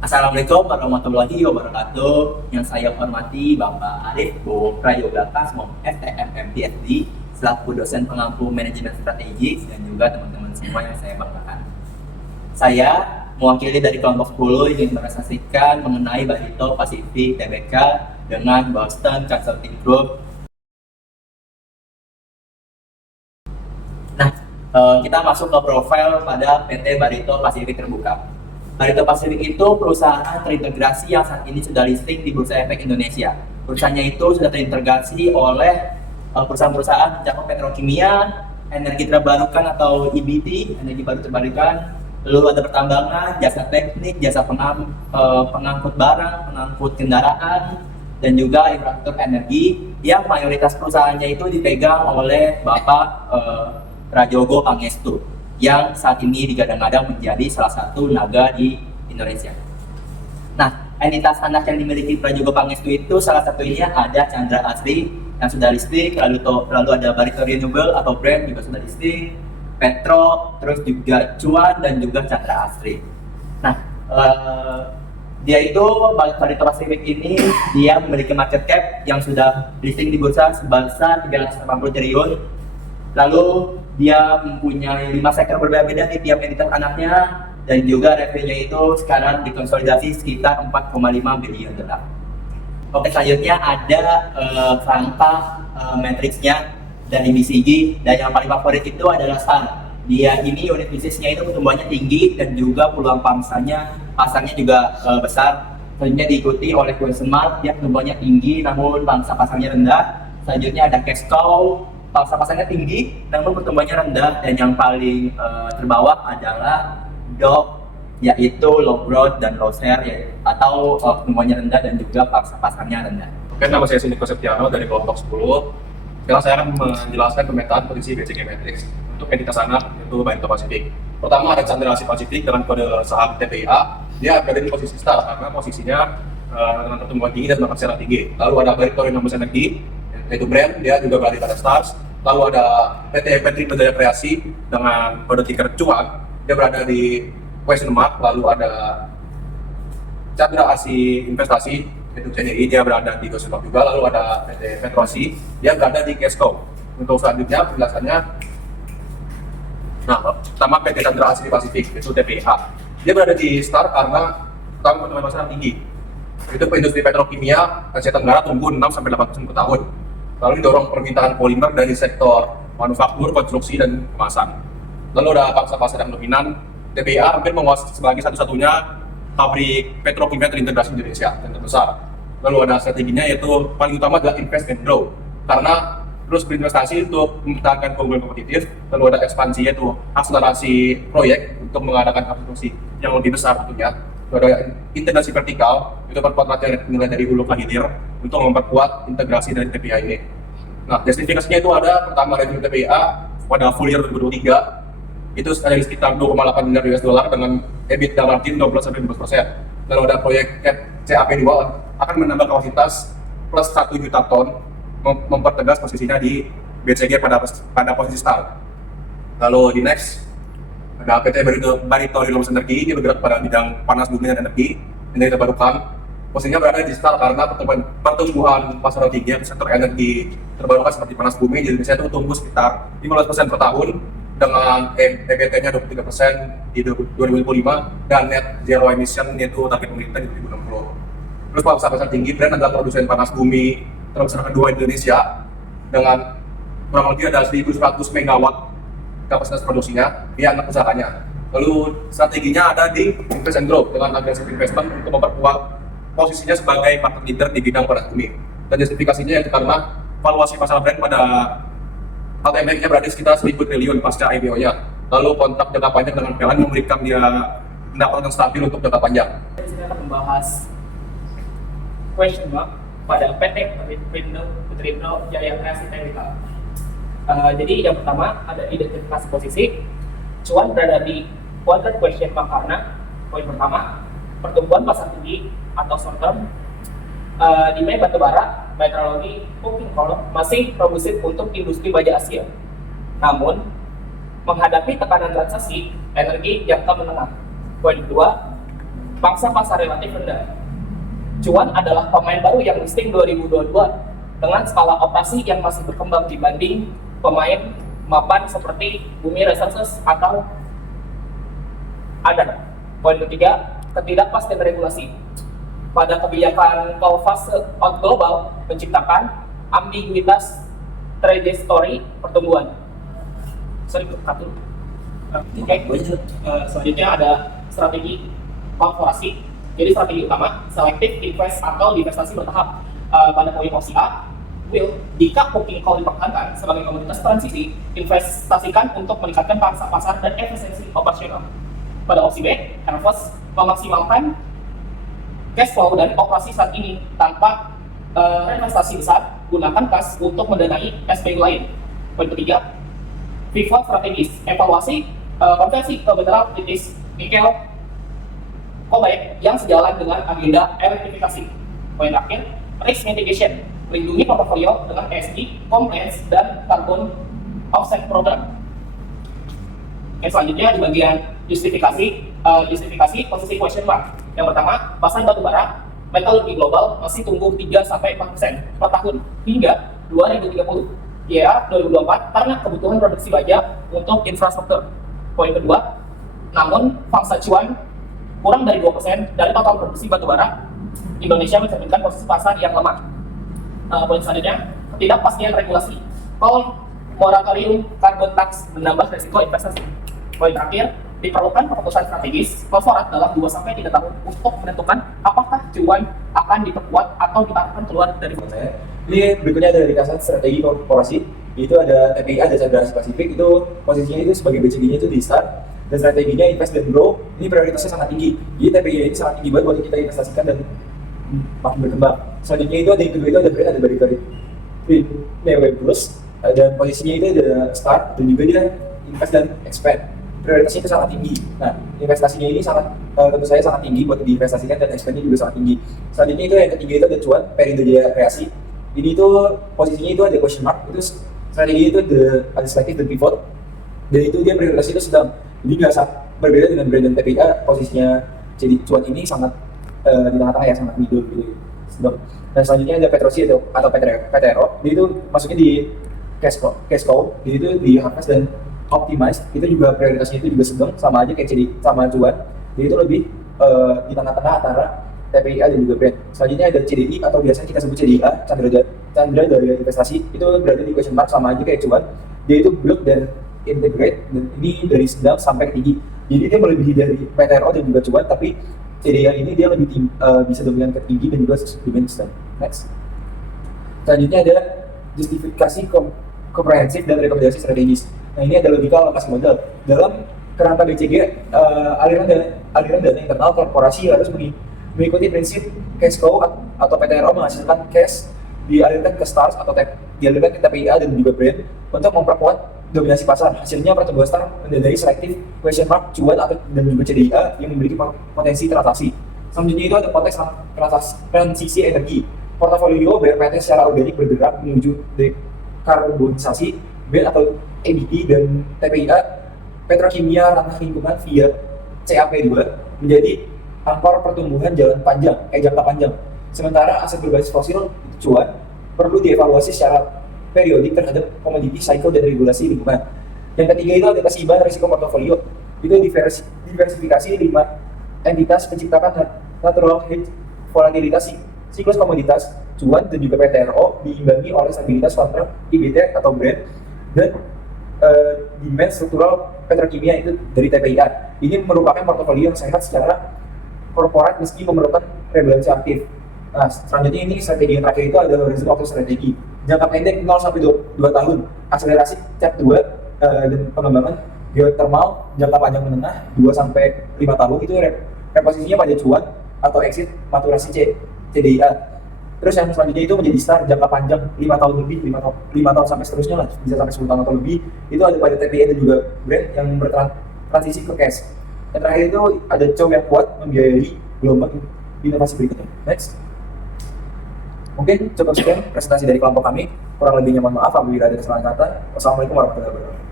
Assalamualaikum warahmatullahi wabarakatuh. Yang saya hormati Bapak Arif Prayoga Kasmo, STMM PhD, selaku dosen pengampu manajemen strategis dan juga teman-teman semua yang saya banggakan. Saya mewakili dari kelompok 10 ingin merepresentasikan mengenai Barito Pacific Tbk dengan Boston Consulting Group. Nah, kita masuk ke profil pada PT Barito Pacific Terbuka. Barito Pacific itu perusahaan terintegrasi yang saat ini sudah listing di Bursa Efek Indonesia. Perusahaannya itu sudah terintegrasi oleh perusahaan-perusahaan mencakup petrokimia, energi terbarukan atau EBT, energi baru terbarukan, lalu ada pertambangan, jasa teknik, jasa pengangkut barang, pengangkut kendaraan, dan juga infrastruktur energi yang mayoritas perusahaannya itu dipegang oleh Bapak Prajogo Pangestu yang saat ini digadang-gadang menjadi salah satu naga di Indonesia. Nah, entitas anak yang dimiliki Prajogo Pangestu itu salah satunya ada Chandra Asri yang sudah listing, lalu ada Barito Renewable atau brand juga sudah listing, Petro, terus juga Cuan dan juga Chandra Asri. Nah, dia itu Barito Pacific ini dia memiliki market cap yang sudah listing di bursa sebesar 380 triliun. Lalu dia mempunyai 5 sektor berbeda-beda di tiap entitas anaknya dan juga revenue itu sekarang dikonsolidasi sekitar 4,5 billion dolar. Oke, selanjutnya ada kerangka matriksnya dari BCG dan yang paling favorit itu adalah STAR. Dia ini unit bisnisnya itu pertumbuhannya tinggi dan juga peluang pasarnya juga besar. Selanjutnya diikuti oleh Smart, dia pertumbuhannya tinggi namun pangsa pasarnya rendah. Selanjutnya ada Cash Cow, pangsa pasarnya tinggi namun pertumbuhannya rendah, dan yang paling terbawah adalah DOG, yaitu low growth dan low share atau pertumbuhannya rendah dan juga pangsa pasarnya rendah. Oke, nama saya Cindy Septiano dari kelompok 10. Sekarang saya akan menjelaskan pemetaan posisi BCG Matrix untuk entitas anak yaitu Barito Pacific. Pertama ada Chandra Asri Pacific dengan kode saham TPIA. Dia berada di posisi start karena posisinya dengan pertumbuhan tinggi dan market share tinggi. Lalu ada Barito Renewable Energy, yaitu brand, dia juga berada pada stars. Lalu ada PT Petri Berdaya Kreasi dengan kode ticker Cuan, dia berada di question mark. Lalu ada Chandra Asri Investasi, yaitu CDI, dia berada di question mark juga. Lalu ada PT Petrosi, dia berada di cash cow. Untuk selanjutnya penjelasannya, nah pertama PT Chandra Asri Pacific, yaitu TPH, dia berada di star karena pertama pertumbuhan pasar tinggi. Itu industri petrokimia Asia Tenggara tumbuh 6-8% per tahun. Lalu didorong permintaan polimer dari sektor manufaktur, konstruksi, dan kemasan. Lalu ada pangsa pasar yang dominan. TPA hampir menguasai sebagai satu-satunya pabrik petrokimia terintegrasi di Indonesia dan terbesar. Lalu ada strateginya yaitu paling utama adalah invest and grow, karena terus berinvestasi untuk mempertahankan keunggulan kompetitif. Lalu ada ekspansi yaitu akselerasi proyek untuk mengadakan konstruksi yang lebih besar tentunya. Lalu ada integrasi vertikal, itu memperkuat latihan nilai dari hulu ke hilir untuk memperkuat integrasi dari TPA ini. Nah, justifikasinya itu ada pertama revenue TPA pada full year 2023 itu ada di sekitar 2,8 miliar US dollar dengan EBITDA margin 12-15%. Lalu ada proyek CAP2 akan menambah kapasitas plus 1 juta ton, mempertegas posisinya di BCG pada posisi start. Lalu di next ada PT Barito Renewable Energy, ini bergerak pada bidang panas bumi dan energi terbarukan. Posisinya berada di start karena pertumbuhan pasar tinggi di sektor energi terbarukan seperti panas bumi di Indonesia itu tumbuh sekitar 15% per tahun dengan EBT-nya 23% di 2025 dan net zero emission yaitu target pemerintah di 2060. Terus pasar tinggi brand adalah produsen panas bumi terbesar kedua di Indonesia dengan kurang lebih ada 1.100 megawatt kapasitas produksinya, dia anak usahanya. Lalu strateginya ada di invest and grow dengan agresif investment untuk memperkuat posisinya sebagai market leader di bidang panas bumi. Dan justifikasinya yaitu karena valuasi pasar brand pada LTM-nya berada di sekitar 1.000 triliun pasca IPO-nya. Lalu kontrak jangka panjang dengan PLN memberikan dia pendapatan stabil untuk jangka panjang. Saya akan membahas question mark pada PT Putrindo Jaya Kreasi Teknikal. Jadi yang pertama ada identifikasi posisi. Cuan berada di quadrant question mark karena poin pertama pertumbuhan pasar tinggi atau short term, demand batubara, meteorologi, coking coal masih progresif untuk industri baja Asia. Namun menghadapi tekanan transaksi energi jangka menengah. Poin kedua, pangsa pasar relatif rendah. Cuan adalah pemain baru yang listing 2022 dengan skala operasi yang masih berkembang dibanding pemain mapan seperti Bumi Resources atau Adan. Poin ketiga, ketidakpastian regulasi. Pada kebijakan fase out global menciptakan ambiguitas trajektori pertumbuhan. Sorry, cut dulu. Oke, selanjutnya ada strategi korporasi. Jadi strategi utama, selective invest atau divestasi bertahap. Pada poin opsi A, will, jika coking coal dipertahankan sebagai komoditas transisi, investasikan untuk meningkatkan pangsa pasar dan efisiensi operasional. Pada opsi B, harvest, memaksimalkan cash flow dari operasi saat ini tanpa reinvestasi besar, gunakan kas untuk mendanai SPU lain. Poin ketiga, pivot strategis, evaluasi konversi ke mineral kritis nikel cobalt yang sejalan dengan agenda elektrifikasi. Poin terakhir, risk mitigation, melindungi portofolio dengan ESG, compliance, dan carbon offset program. Selanjutnya di bagian justifikasi posisi question mark. Yang pertama, pasar batu bara metalurgi global masih tumbuh 3-4% per tahun hingga 2030. IEA 2024 karena kebutuhan produksi baja untuk infrastruktur. Poin kedua, namun pangsa cuan kurang dari 2% dari total produksi batu bara, Indonesia mencerminkan posisi pasar yang lemah. Poin selanjutnya, ketidakpastian regulasi. Coal moratorium carbon tax menambah resiko investasi. Poin terakhir, diperlukan keputusan strategis korporat dalam 2-3 tahun untuk menentukan apakah cuan akan diperkuat atau kita akan keluar dari saya. Ini berikutnya ada ringkasan strategi korporasi. Itu ada TPIA dan Chandra Pasifik, itu posisinya itu sebagai BCG-nya itu di start, dan strateginya invest dan grow. Ini prioritasnya sangat tinggi. Jadi TPIA ini sangat tinggi banget buat kita investasikan dan makin berkembang. Selanjutnya itu ada yang kedua, itu ada brand, ada Barito Web Plus, dan posisinya itu ada start dan juga dia invest dan expand. Prioritasnya itu sangat tinggi. Nah, investasinya ini sangat tentu saya sangat tinggi buat diinvestasikan dan expandnya juga sangat tinggi. Selanjutnya itu yang ketiga itu ada cuan, periode jaya kreasi. Ini itu posisinya itu ada question mark, itu strategi itu ada selective dan pivot, dan itu dia prioritasnya itu sedang. Jadi nggak sangat berbeda dengan brand dan TPIA, posisinya jadi cuan ini sangat di tengah-tengah ya, sangat middle gitu. Sedang. Dan selanjutnya ada Petrosi atau PTRO, dia itu masuknya di cash cow, dia itu di harvest dan optimize, itu juga prioritasnya itu juga sedang, sama aja kayak jadi sama cuan. Jadi itu lebih di tengah-tengah antara TPIA dan juga brand. Selanjutnya ada CDI atau biasanya kita sebut CDIA, Chandra Daya Investasi, itu berada di question mark sama aja kayak cuan. Dia itu build dan integrate, dan ini dari sedang sampai ke tinggi. Jadi dia melebihi dari PTRO dan juga cuan, tapi CDIA ini dia lebih bisa dominan ke tinggi dan juga dominan sedang. Next. Selanjutnya ada justifikasi komprehensif dan rekomendasi strategis. Nah, ini ada logika alokasi modal. Dalam kerangka BCG, aliran dana internal korporasi harus mengikuti prinsip cash flow atau PTRO menghasilkan cash dialirkan ke stars atau dialirkan ke TPIA dan juga brand untuk memperkuat dominasi pasar. Hasilnya pertumbuhan star mendanai selektif question mark cuan dan juga CDIA yang memiliki potensi transaksi. Selanjutnya itu ada konteks transisi energi. Portofolio BRPT secara organik bergerak menuju dekarbonisasi, brand atau EBT dan TPIA petrokimia ranah lingkungan via CAP2 menjadi angkor pertumbuhan jangka panjang. Sementara aset berbasis fosil cuan perlu dievaluasi secara periodik terhadap komoditi cycle dan regulasi lingkungan. Yang ketiga itu ada keseimbangan risiko portofolio. Itu diversifikasi 5 entitas menciptakan natural hedge volatilitas siklus komoditas cuan dan juga PTRO diimbangi oleh stabilitas kontrak IBT atau brand dan demand struktural petrokimia itu dari TPIA. Ini merupakan portofolio yang sehat secara korporat meski memerlukan rebalansi aktif. Nah, selanjutnya ini strategi yang terakhir itu ada horizon waktu strategi. Jangka pendek 0-2 tahun, akselerasi CAP 2 dan pengembangan geothermal. Jangka panjang menengah 2-5 tahun itu reposisinya pada cuan atau exit maturasi CDIA. Terus yang selanjutnya itu menjadi start jangka panjang 5 tahun lebih, 5 tahun sampai seterusnya lah, bisa sampai 10 tahun atau lebih. Itu ada pada TPIA dan juga brand yang bertransisi ke cash. Yang terakhir itu ada COM yang kuat membiayai gelombang inovasi berikutnya. Next. Mungkin cukup sekian presentasi dari kelompok kami. Kurang lebihnya mohon maaf apabila ada kesalahan kata. Wassalamualaikum warahmatullahi wabarakatuh.